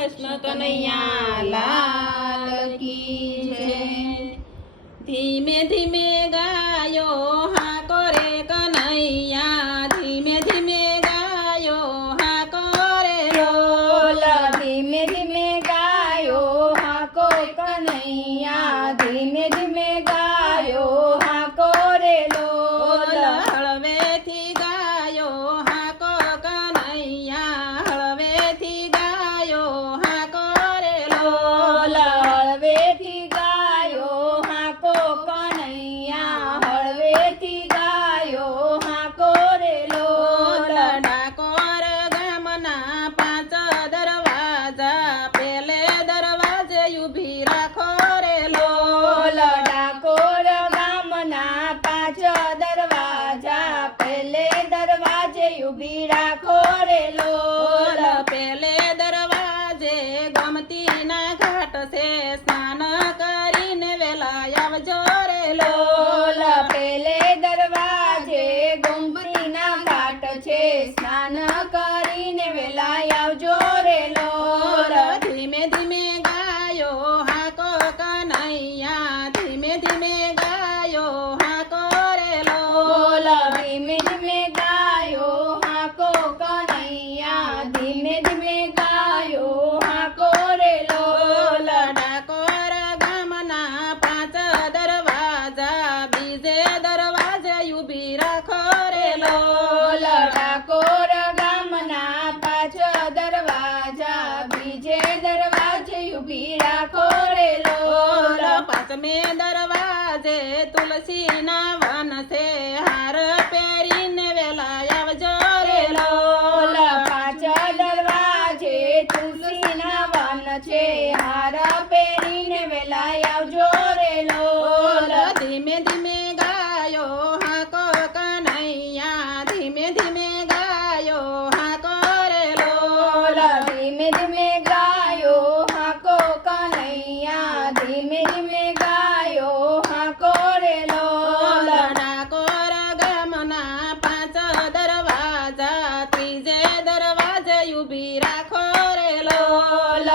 કૃષ્ણ કનૈયા લાલ કી જય। ધીમે ધીમે ગાયો હાકો રે કનૈયા, ધીમે ધીમે ગાયો હાકો રે લોલ, ધીમે ધીમે ગાયો હાકો કનૈયા, ધીમે ધીમે ગાયો હાકો રે લોલ। હળવેથી ગાયો હાકો કનૈયા, હળવેથી ગાયો હાકો રે લોલ, હળવેથી ગાયો હાકો કનૈયા, હળવેથી ગાયો હાકો રે લોલ। ડાકોર ગામના પાંચ દરવાજા, પેલે દરવાજે ઊભી રાખો રે લોલ, ડાકોર ગામના પાંચ દરવાજા, પેલે દરવાજે ઊભી રાખો રે લોલ। પેલે દરવાજે ગોમતીના ઘાટ છે, સ્નાન કરીને વેલા આવજો રે લોલ, પેલે દરવાજે ગોમતીના ઘાટ છે, સ્નાન કરીને વેલા આવજો રે લોલ। ધીમે ધીમે ગાયો હાકો કનૈયા, ધીમે ધીમે ગાયો હાકો રે લોલ, ધીમે ધીમે ગાયો હાકો કનૈયા, ધીમે ધીમે ગાયો હાકો રે લોલ। ડાકોર ગામના પાંચ દરવાજા, બીજે દરવાજે ઊભી રાખો રે લોલ, ડાકોર ગામના પાંચ દરવાજા, બીજે દરવાજે ઊભી રાખો રે લોલ। પાંચમે દરવાજે તુલસીના વન છે, હાર પહેરીને વેલા આવજો રે લોલ, પાંચ દરવાજે તુલસીના વન છે, હાર પહેરીને વેલા આવજો રે લોલ। ધીમે ધીમે ગાયો હાકો કનૈયા, ધીમે ધીમે ગાયો હાકો રે લોલ, ધીમે ધીમે ગાયો હાકો કનૈયા, ધીમે ધીમે ગાયો હાકો રે લોલ। ડાકોર ગામના પાંચ દરવાજા, ત્રીજે દરવાજે ઊભી રાખો રે લોલ,